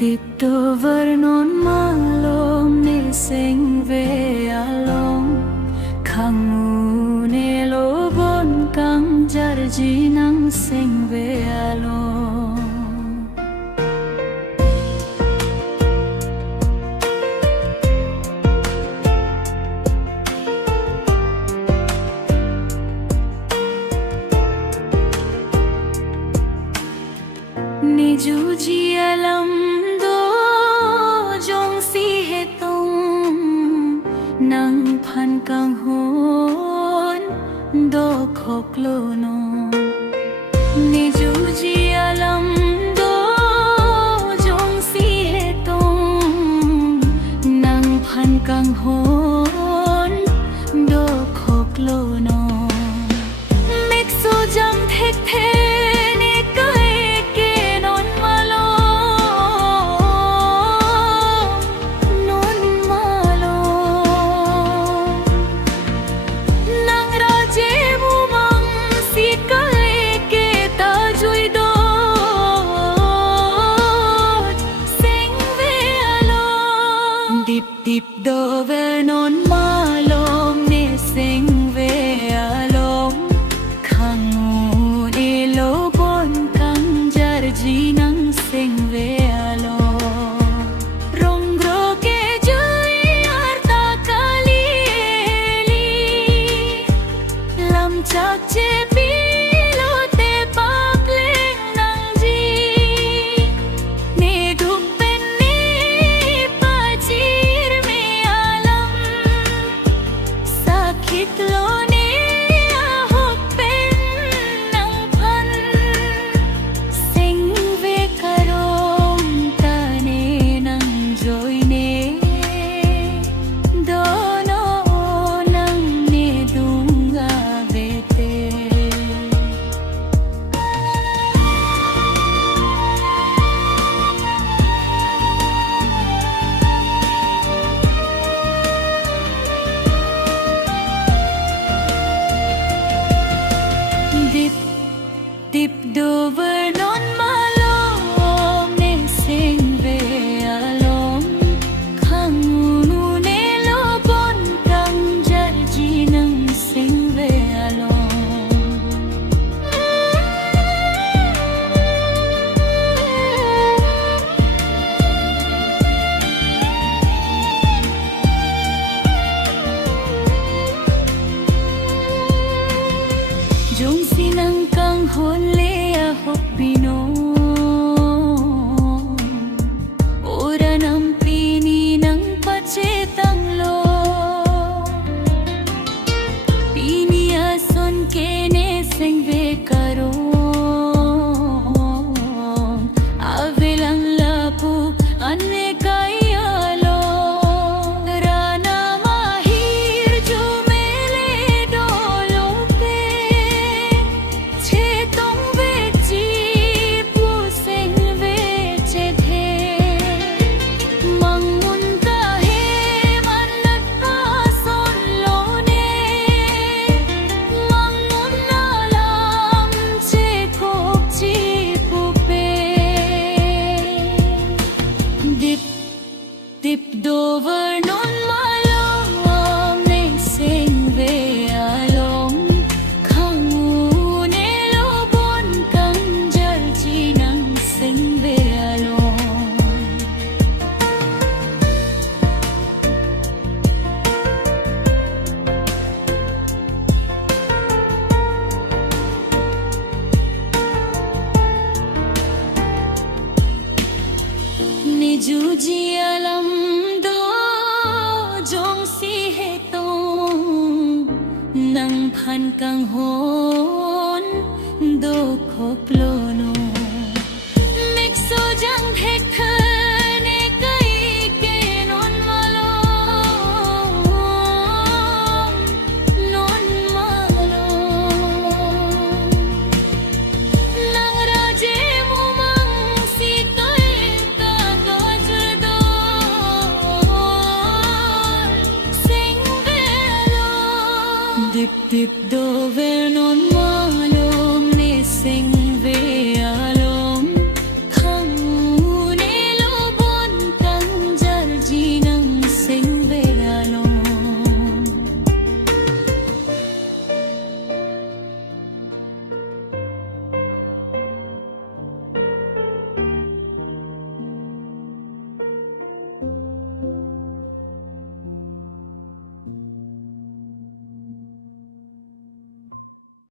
Dito vernon malom ni sing ve along Kangune lobon kang jarji nang sing ve along Ni juji alam nang phan kang hon do khok lo no ni ju ji alam do jong si he tong nang phan kang hon do khok lo no mek so jam thek the ne kahe ke non malo Dip do ve non malom ne sing ve alom Khangu e lo bon kang jarji nang sing ve alom Rong ro ke jui arta kali li lam chak che pi lo te pak leng nang ji ne dup pen ni pa ji Kitlo ne ahok pen nang phan sing ve karom tane nang joy ne dono nang ne dunga vete Dip do vernon malom ne sing ve alom Khangu ne lo bon kang jarji nang sing ve alom Jong sinang kang hon le ahok bino Ora nam pini nang pache tang lo Pini ason kene sing ve karo Avelang lapu anne kayalo Rana mahir jumele dolope che tong ve ji pu sing ve che the mangun ka he man lat pa son lo ne mangun na lam che khok chi pu pe dip do vernon malom ne sing ve alom Khangu ne lo bon kang jarji nang sing ve alom Ni ju ji alam do jong si he tong nang phan kang hon do khok lo no mek so jang thek the ne kai ke non malo non malo nang raje mu mang si kai ka goj do sing ve lo dip do ve no